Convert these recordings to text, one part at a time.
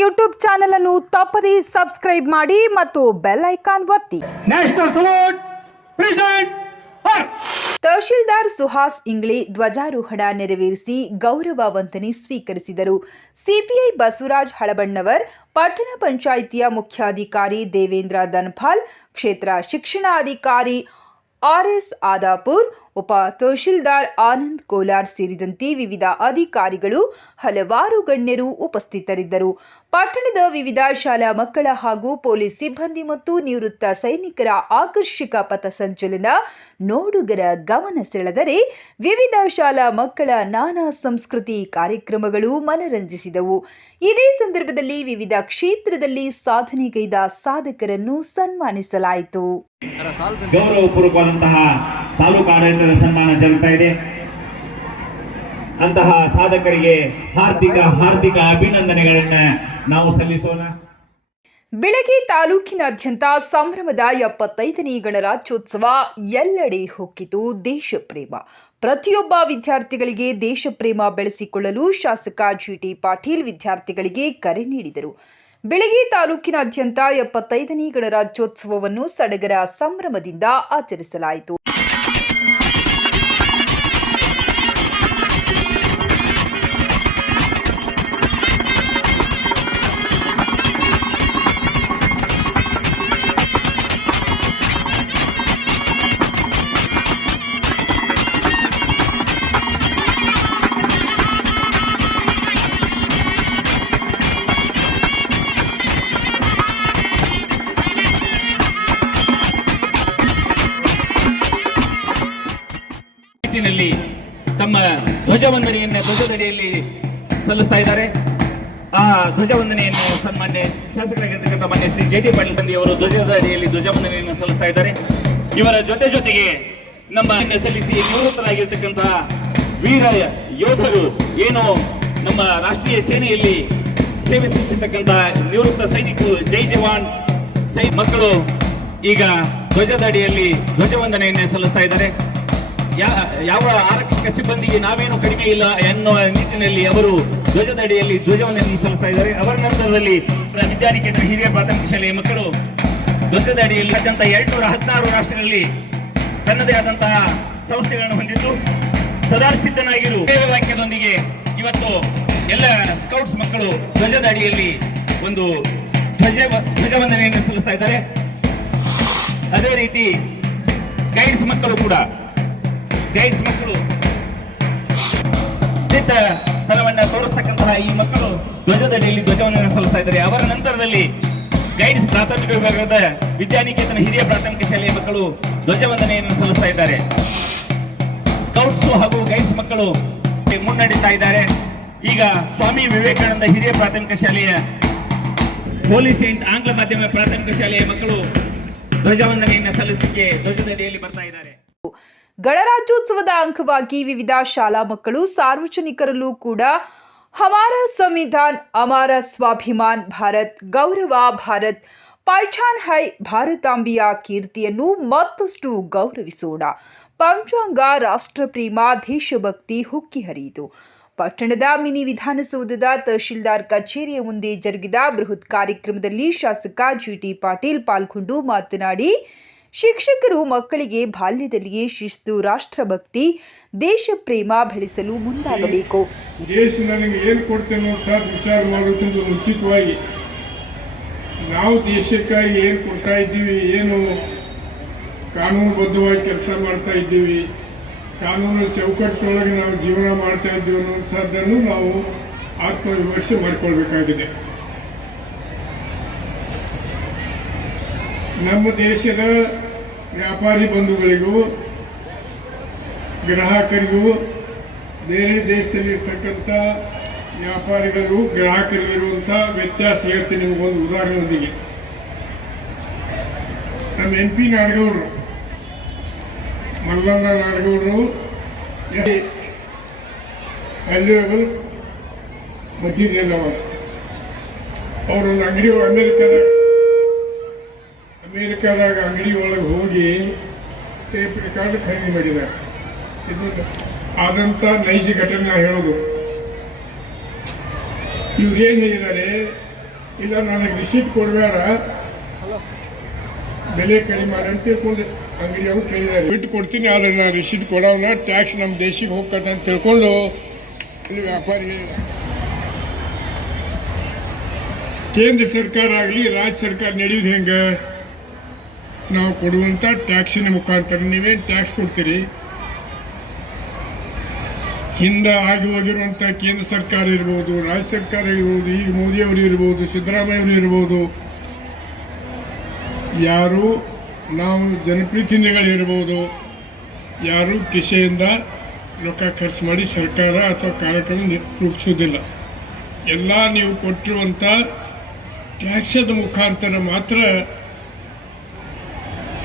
YouTube channel ಅನ್ನು ತಪ್ಪದೇ subscribe ಮಾಡಿ ಮತ್ತು ಬೆಲ್ ಐಕಾನ್ ಒತ್ತಿ. ತಹಶೀಲ್ದಾರ್ ಸುಹಾಸ್ ಇಂಗ್ಲಿ ಧ್ವಜಾರೋಹಣ ನೆರವೇರಿಸಿ ಗೌರವ ವಂದನೆ ಸ್ವೀಕರಿಸಿದರು. ಸಿಪಿಐ ಬಸವರಾಜ್ ಹಳಬಣ್ಣವರ್ ಪಟ್ಟಣ ಪಂಚಾಯಿತಿಯ ಮುಖ್ಯಾಧಿಕಾರಿ ದೇವೇಂದ್ರ ದನ್ಪಾಲ್ ಕ್ಷೇತ್ರ ಶಿಕ್ಷಣಾಧಿಕಾರಿ ಆರ್ಎಸ್ ಆದಾಪುರ್ ಉಪ ತಹಶೀಲ್ದಾರ್ ಆನಂದ್ ಕೋಲಾರ್ ಸೇರಿದಂತೆ ವಿವಿಧ ಅಧಿಕಾರಿಗಳು ಹಲವಾರು ಗಣ್ಯರು ಉಪಸ್ಥಿತರಿದ್ದರು. ಪಟ್ಟಣದ ವಿವಿಧ ಶಾಲಾ ಮಕ್ಕಳ ಹಾಗೂ ಪೊಲೀಸ್ ಸಿಬ್ಬಂದಿ ಮತ್ತು ನಿವೃತ್ತ ಸೈನಿಕರ ಆಕರ್ಷಕ ಪಥಸಂಚಲನ ನೋಡುಗರ ಗಮನ ಸೆಳೆದರೆ ವಿವಿಧ ಶಾಲಾ ಮಕ್ಕಳ ನಾನಾ ಸಂಸ್ಕೃತಿ ಕಾರ್ಯಕ್ರಮಗಳು ಮನರಂಜಿಸಿದವು. ಇದೇ ಸಂದರ್ಭದಲ್ಲಿ ವಿವಿಧ ಕ್ಷೇತ್ರದಲ್ಲಿ ಸಾಧನೆಗೈದ ಸಾಧಕರನ್ನು ಸನ್ಮಾನಿಸಲಾಯಿತು. ಆಡಳಿತದ ಸನ್ಮಾನ ಜರುಗ್ತಾ ಇದೆ. ಅಂತಹ ಸಾಧಕರಿಗೆ ಹಾರ್ದಿಕ ಹಾರ್ದಿಕ ಅಭಿನಂದನೆಗಳನ್ನ ನಾವು ಸಲ್ಲಿಸೋಣ. ಬೆಳಗ್ಗೆ ತಾಲೂಕಿನಾದ್ಯಂತ ಸಂಭ್ರಮದ ಎಪ್ಪತ್ತೈದನೇ ಗಣರಾಜ್ಯೋತ್ಸವ ಎಲ್ಲೆಡೆ ಹೊಕ್ಕಿತು ದೇಶಪ್ರೇಮ. ಪ್ರತಿಯೊಬ್ಬ ವಿದ್ಯಾರ್ಥಿಗಳಿಗೆ ದೇಶಪ್ರೇಮ ಬೆಳೆಸಿಕೊಳ್ಳಲು ಶಾಸಕ ಜಿಟಿ ಪಾಟೀಲ್ ವಿದ್ಯಾರ್ಥಿಗಳಿಗೆ ಕರೆ ನೀಡಿದರು. ಬೆಳಗ್ಗೆ ತಾಲೂಕಿನಾದ್ಯಂತ ಎಪ್ಪತ್ತೈದನೇ ಗಣರಾಜ್ಯೋತ್ಸವವನ್ನು ಸಡಗರ ಸಂಭ್ರಮದಿಂದ ಆಚರಿಸಲಾಯಿತು. ನಿಟ್ಟಿನಲ್ಲಿ ತಮ್ಮ ಧ್ವಜವಂದನೆಯನ್ನ ಧ್ವಜದಡಿಯಲ್ಲಿ ಸಲ್ಲಿಸ್ತಾ ಇದ್ದಾರೆ. ಆ ಧ್ವಜವಂದನೆಯನ್ನು ಸನ್ಮಾನ್ಯ ಶಾಸಕರಾಗಿರ್ತಕ್ಕಂಥ ಮಾನ್ಯ ಶ್ರೀ ಜೆ ಡಿ ಪಾಟೀಲ್ ಸಂಧಿ ಅವರು ಧ್ವಜದ ಅಡಿಯಲ್ಲಿ ಧ್ವಜವಂದನೆಯನ್ನು ಸಲ್ಲಿಸ್ತಾ ಇದ್ದಾರೆ. ಇವರ ಜೊತೆ ಜೊತೆಗೆ ನಮ್ಮ ಸಲ್ಲಿಸಿ ನಿವೃತ್ತರಾಗಿರ್ತಕ್ಕಂತಹ ವೀರ ಯೋಧರು ಏನು ನಮ್ಮ ರಾಷ್ಟ್ರೀಯ ಸೇನೆಯಲ್ಲಿ ಸೇವೆ ಸಲ್ಲಿಸಿರ್ತಕ್ಕಂತಹ ನಿವೃತ್ತ ಸೈನಿಕರು, ಜೈ ಜವಾನ್ ಸೈ ಮಕ್ಕಳು ಈಗ ಧ್ವಜದ ಅಡಿಯಲ್ಲಿ ಧ್ವಜವಂದನೆಯನ್ನು ಸಲ್ಲಿಸ್ತಾ ಇದ್ದಾರೆ. ಯಾವ ಆರಕ್ಷಕ ಸಿಬ್ಬಂದಿಗೆ ನಾವೇನು ಕಡಿಮೆ ಇಲ್ಲ ಎನ್ನುವ ನಿಟ್ಟಿನಲ್ಲಿ ಅವರು ಧ್ವಜದಡಿಯಲ್ಲಿ ಧ್ವಜವನ್ನು ಸಲ್ಲಿಸ್ತಾ ಇದ್ದಾರೆ. ಅವರ ನಂತರದಲ್ಲಿ ವಿದ್ಯಾನಿಕೇತನ ಹಿರಿಯ ಪ್ರಾಥಮಿಕ ಶಾಲೆಯ ಮಕ್ಕಳು ಧ್ವಜದಡಿಯಲ್ಲಿ ಅತ್ಯಂತ ಎರಡ್ನೂರ ಹದಿನಾರು ರಾಷ್ಟ್ರಗಳಲ್ಲಿ ತನ್ನದೇ ಆದಂತಹ ಸಂಸ್ಥೆಗಳನ್ನು ಹೊಂದಿದ್ದು ಸದಾ ಸಿದ್ಧನಾಗಿರು. ವಾಕ್ಯದೊಂದಿಗೆ ಇವತ್ತು ಎಲ್ಲ ಸ್ಕೌಟ್ಸ್ ಮಕ್ಕಳು ಧ್ವಜದ ಅಡಿಯಲ್ಲಿ ಒಂದು ಧ್ವಜ ಧ್ವಜವಂದನೆಯನ್ನು ಸಲ್ಲಿಸ್ತಾ ಇದ್ದಾರೆ. ಅದೇ ರೀತಿ ಗೈಡ್ಸ್ ಮಕ್ಕಳು ಕೂಡ ಗೈಡ್ಸ್ ಮಕ್ಕಳು. ಸ್ಥಿತ ಸ್ಥಳವನ್ನ ತೋರಿಸ್ತಕ್ಕಂತಹ ಈ ಮಕ್ಕಳು ಧ್ವಜದಡಿಯಲ್ಲಿ ಧ್ವಜವನ್ನು ಸಲ್ಲಿಸ್ತಾ ಇದ್ದಾರೆ. ಅವರ ನಂತರದಲ್ಲಿ ಗೈಡ್ಸ್ ಪ್ರಾಥಮಿಕ ವಿಭಾಗದ ವಿದ್ಯಾನಿಕೇತನ ಹಿರಿಯ ಪ್ರಾಥಮಿಕ ಶಾಲೆಯ ಮಕ್ಕಳು ಧ್ವಜವಂದನೆಯನ್ನು ಸಲ್ಲಿಸ್ತಾ ಇದ್ದಾರೆ. ಸ್ಕೌಟ್ಸ್ ಹಾಗೂ ಗೈಡ್ಸ್ ಮಕ್ಕಳು ಮುನ್ನಡೀತಾ ಇದ್ದಾರೆ. ಈಗ ಸ್ವಾಮಿ ವಿವೇಕಾನಂದ ಹಿರಿಯ ಪ್ರಾಥಮಿಕ ಶಾಲೆಯ ಪೊಲೀಸ್ ಆಂಗ್ಲ ಮಾಧ್ಯಮ ಪ್ರಾಥಮಿಕ ಶಾಲೆಯ ಮಕ್ಕಳು ಧ್ವಜವಂದನೆಯನ್ನು ಸಲ್ಲಿಸಲಿಕ್ಕೆ ಧ್ವಜದಡಿಯಲ್ಲಿ ಬರ್ತಾ ಇದ್ದಾರೆ. ಗಣರಾಜ್ಯೋತ್ಸವದ ಅಂಗವಾಗಿ ವಿವಿಧ ಶಾಲಾ ಮಕ್ಕಳು ಸಾರ್ವಜನಿಕರಲ್ಲೂ ಕೂಡ ಹಮಾರ ಸಂವಿಧಾನ್, ಅಮಾರ ಸ್ವಾಭಿಮಾನ್, ಭಾರತ್ ಗೌರವ, ಭಾರತ್ ಪೈಚಾನ್ ಹೈ ಭಾರತಾಂಬಿಯ ಕೀರ್ತಿಯನ್ನು ಮತ್ತಷ್ಟು ಗೌರವಿಸೋಣ. ಪಂಚಾಂಗ ರಾಷ್ಟ್ರಪ್ರೇಮ ದೇಶಭಕ್ತಿ ಹುಕ್ಕಿ ಹರಿಯಿತು. ಪಟ್ಟಣದ ಮಿನಿ ವಿಧಾನಸೌಧದ ತಹಶೀಲ್ದಾರ್ ಕಚೇರಿಯ ಮುಂದೆ ಜರುಗಿದ ಬೃಹತ್ ಕಾರ್ಯಕ್ರಮದಲ್ಲಿ ಶಾಸಕ ಜಿಟಿ ಪಾಟೀಲ್ ಪಾಲ್ಗೊಂಡು ಮಾತನಾಡಿ ಶಿಕ್ಷಕರು ಮಕ್ಕಳಿಗೆ ಬಾಲ್ಯದಲ್ಲಿಯೇ ಶಿಸ್ತು, ರಾಷ್ಟ್ರಭಕ್ತಿ ದೇಶ ಪ್ರೇಮ ಬೆಳೆಸಲು ಮುಂದಾಗಬೇಕು. ದೇಶ ನನಗೆ ಏನು ಕೊಡ್ತೇನೋ ವಿಚಾರ ಮಾಡೋಕ್ಕಿಂತ ಮುಂಚಿತವಾಗಿ ನಾವು ದೇಶಕ್ಕಾಗಿ ಏನು ಕೊಡ್ತಾ ಇದ್ದೀವಿ, ಏನು ಕಾನೂನುಬದ್ಧವಾಗಿ ಕೆಲಸ ಮಾಡ್ತಾ ಇದ್ದೀವಿ, ಕಾನೂನು ಚೌಕಟ್ಟೊಳಗೆ ನಾವು ಜೀವನ ಮಾಡ್ತಾ ಇದ್ದೀವಿ ಅನ್ನುವಂಥದ್ದನ್ನು ನಾವು ಆತ್ಮವಿಮರ್ಶೆ ಮಾಡಿಕೊಳ್ಬೇಕಾಗಿದೆ. ನಮ್ಮ ದೇಶದ ವ್ಯಾಪಾರಿ ಬಂಧುಗಳಿಗೂ, ಗ್ರಾಹಕರಿಗೂ, ಬೇರೆ ದೇಶದಲ್ಲಿರ್ತಕ್ಕಂಥ ವ್ಯಾಪಾರಿಗಳಿಗೂ ಗ್ರಾಹಕರಿಗಿರುವಂಥ ವ್ಯತ್ಯಾಸ ಹೇಳ್ತೀನಿ ನಿಮಗೊಂದು ಉದಾಹರಣೆಯೊಂದಿಗೆ. ನಮ್ಮ ಎಂ ಪಿ ನಾಡಗೌಡರು, ಮಲ್ಲಣ್ಣ ನಾಡಗೌಡರು ವ್ಯಾಲ್ಯೂಯಬಲ್ ಮಟೀರಿಯಲ್ ಅವರು ಅವರು ಒಂದು ಅಂಗಡಿ ಅಮೇರಿಕಾದಾಗ ಅಮೇರಿಕಾದಾಗ ಅಂಗಡಿ ಒಳಗೆ ಹೋಗಿ ಟೇಪ್ ರೆಕಾರ್ಡ್ ಖರೀದಿ ಮಾಡಿದೆ. ಇದು ಆದಂಥ ನೈಜ ಘಟನೆ ನಾ ಹೇಳೋದು ಇವ್ರೇನು ಹೇಳಿದ್ದಾರೆ? ಇಲ್ಲ ನನಗೆ ರಿಸೀಟ್ ಕೊಡಬೇಡ. ಬೆಲೆ ಕಡಿಮೆ ಮಾಡಿ ಅಂತ ತಿಳ್ಕೊಂಡು. ಅಂಗಡಿಯವರು ಕೇಳಿದ್ದಾರೆ. ಬಿಟ್ಟು ಕೊಡ್ತೀನಿ, ಆದ್ರೆ ನಾನು ರಿಸೀಟ್ ಕೊಡೋಣ ಟ್ಯಾಕ್ಸ್ ನಮ್ಮ ದೇಶಕ್ಕೆ ಹೋಗ್ತದೆ ಅಂತ ತಿಳ್ಕೊಂಡು ಇಲ್ಲಿ ವ್ಯಾಪಾರಿ. ಕೇಂದ್ರ ಸರ್ಕಾರ ಆಗಲಿ, ರಾಜ್ಯ ಸರ್ಕಾರ ನಡೆಯೋದು ಹೆಂಗೆ? ನಾವು ಕೊಡುವಂಥ ಟ್ಯಾಕ್ಸಿನ ಮುಖಾಂತರ ನೀವೇನು ಟ್ಯಾಕ್ಸ್ ಕೊಡ್ತೀರಿ. ಹಿಂದೆ ಆಗಿ ಹೋಗಿರುವಂಥ ಕೇಂದ್ರ ಸರ್ಕಾರ ಇರ್ಬೋದು, ರಾಜ್ಯ ಸರ್ಕಾರ ಇರ್ಬೋದು, ಈಗ ಮೋದಿಯವರು ಇರ್ಬೋದು, ಸಿದ್ದರಾಮಯ್ಯವರು ಇರ್ಬೋದು, ಯಾರು ನಾವು ಜನಪ್ರತಿನಿಧಿಗಳಿರ್ಬೋದು ಯಾರು ಕಿಸೆಯಿಂದ ರೊಕ್ಕ ಖರ್ಚು ಮಾಡಿ ಸರ್ಕಾರ ಅಥವಾ ಕಾರ್ಯಕ್ರಮ ರೂಪಿಸೋದಿಲ್ಲ ಎಲ್ಲ ನೀವು ಕೊಟ್ಟಿರುವಂಥ ಟ್ಯಾಕ್ಸದ ಮುಖಾಂತರ ಮಾತ್ರ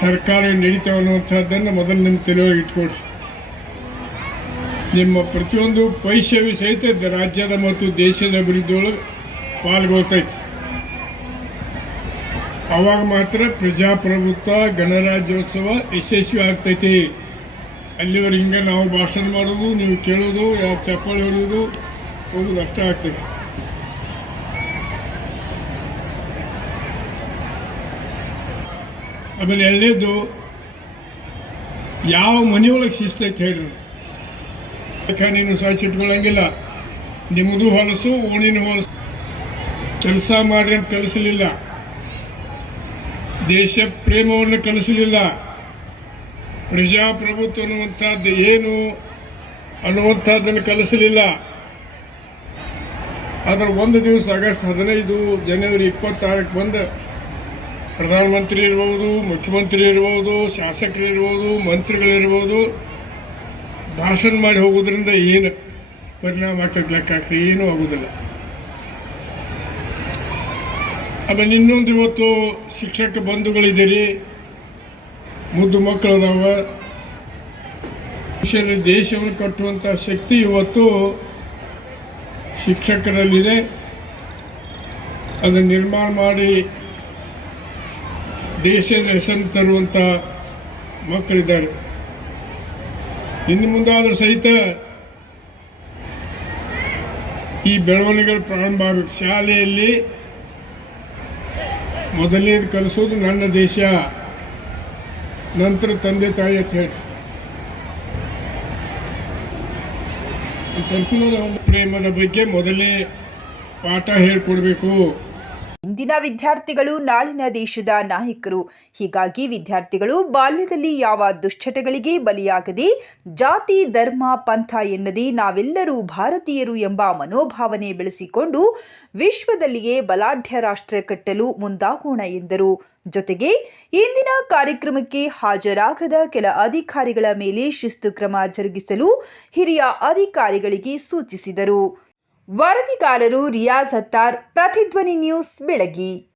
ಸರ್ಕಾರ ನಡೀತಾವೆ ಅನ್ನುವಂಥದ್ದನ್ನು ಮೊದಲು ನಿಮ್ಮ ತಲೆಯೊಳಗೆ ಇಟ್ಕೊಡ್ರಿ ನಿಮ್ಮ ಪ್ರತಿಯೊಂದು ಪೈಸೆವಿ ಸಹಿತ ರಾಜ್ಯದ ಮತ್ತು ದೇಶದ ಅಭಿವೃದ್ಧಿಯೊಳಗೆ ಪಾಲ್ಗೊಳ್ತೈತಿ. ಅವಾಗ ಮಾತ್ರ ಪ್ರಜಾಪ್ರಭುತ್ವ, ಗಣರಾಜ್ಯೋತ್ಸವ ಯಶಸ್ವಿ ಆಗ್ತೈತಿ. ಅಲ್ಲಿವರೆಗೆ ಹಿಂಗೆ ನಾವು ಭಾಷಣ ಮಾಡೋದು ನೀವು ಕೇಳೋದು ಯಾವ ಚಪ್ಪಾಳೆ ಹೊಡೆಯೋದು ಹೋಗೋದು ಅಷ್ಟೇ ಆಗ್ತೈತಿ. ಆಮೇಲೆ ಎಳ್ಳೇದು ಯಾವ ಮನೆಯೊಳಗೆ ಶಿಸ್ತೈತೆ ಹೇಳ್ರಿ ಯಾಕೆ ನೀನು ಸ್ವಚ್ಛ ನಿಮ್ಮದು ಹೊಲಸು, ಓಣಿನ ಹೊಲಸು. ಕೆಲಸ ಮಾಡ್ರಿ ಅಂತ ಕಲಿಸಲಿಲ್ಲ ದೇಶ ಪ್ರೇಮವನ್ನು ಕಲಿಸಲಿಲ್ಲ ಪ್ರಜಾಪ್ರಭುತ್ವ ಅನ್ನುವಂಥದ್ದು ಏನು ಅನ್ನುವಂಥದ್ದನ್ನು ಕಲಿಸಲಿಲ್ಲ. ಆದರೆ ಒಂದು ದಿವಸ ಆಗಸ್ಟ್ ಹದಿನೈದು ಜನವರಿ ಇಪ್ಪತ್ತಾರಕ್ಕೆ ಬಂದು ಪ್ರಧಾನಮಂತ್ರಿ ಇರ್ಬೋದು, ಮುಖ್ಯಮಂತ್ರಿ ಇರ್ಬೋದು ಶಾಸಕರು ಇರ್ಬೋದು ಮಂತ್ರಿಗಳಿರ್ಬೋದು, ಭಾಷಣ ಮಾಡಿ ಹೋಗೋದ್ರಿಂದ ಏನು ಪರಿಣಾಮ ಆಗ್ತದೆ? ಲೆಕ್ಕ ಹಾಕ್ರಿ ಏನೂ ಆಗೋದಿಲ್ಲ ಆಮೇಲೆ ಇನ್ನೊಂದು ಇವತ್ತು ಶಿಕ್ಷಕ ಬಂಧುಗಳಿದ್ದೀರಿ, ಮುದ್ದು ಮಕ್ಕಳು ಅದಾವ. ದೇಶವನ್ನು ಕಟ್ಟುವಂಥ ಶಕ್ತಿ ಇವತ್ತು ಶಿಕ್ಷಕರಲ್ಲಿದೆ. ಅದನ್ನು ನಿರ್ಮಾಣ ಮಾಡಿ ದೇಶದ ಹೆಸರು ತರುವಂಥ ಮಕ್ಕಳಿದ್ದಾರೆ. ಇನ್ನು ಮುಂದಾದರೂ ಸಹಿತ ಈ ಬೆಳವಣಿಗೆಗಳು ಪ್ರಾರಂಭ ಆಗಬೇಕು ಶಾಲೆಯಲ್ಲಿ ಮೊದಲನೇದು ಕಲಿಸೋದು ನನ್ನ ದೇಶ, ನಂತರ ತಂದೆ ತಾಯಿ ಅಂತ ಹೇಳಿ. ಸಂಪೂರ್ಣ ಪ್ರೇಮದ ಬಗ್ಗೆ ಮೊದಲೇ ಪಾಠ ಹೇಳ್ಕೊಡ್ಬೇಕು. ಇಂದಿನ ವಿದ್ಯಾರ್ಥಿಗಳು ನಾಳಿನ ದೇಶದ ನಾಯಕರು. ಹೀಗಾಗಿ ವಿದ್ಯಾರ್ಥಿಗಳು ಬಾಲ್ಯದಲ್ಲಿ ಯಾವ ದುಶ್ಚಟಗಳಿಗೆ ಬಲಿಯಾಗದೆ ಜಾತಿ, ಧರ್ಮ, ಪಂಥ ಎನ್ನದೇ ನಾವೆಲ್ಲರೂ ಭಾರತೀಯರು ಎಂಬ ಮನೋಭಾವನೆ ಬೆಳೆಸಿಕೊಂಡು ವಿಶ್ವದಲ್ಲಿಯೇ ಬಲಾಢ್ಯ ರಾಷ್ಟ್ರ ಕಟ್ಟಲು ಮುಂದಾಗೋಣ ಎಂದರು. ಜೊತೆಗೆ ಇಂದಿನ ಕಾರ್ಯಕ್ರಮಕ್ಕೆ ಹಾಜರಾಗದ ಕೆಲ ಅಧಿಕಾರಿಗಳ ಮೇಲೆ ಶಿಸ್ತು ಕ್ರಮ ಜರುಗಿಸಲು ಹಿರಿಯ ಅಧಿಕಾರಿಗಳಿಗೆ ಸೂಚಿಸಿದರು. ವರದಿಗಾರರು ರಿಯಾಜ್ ಹತ್ತಾರ್ ಪ್ರತಿಧ್ವನಿ ನ್ಯೂಸ್ ಬೆಳಗಿ.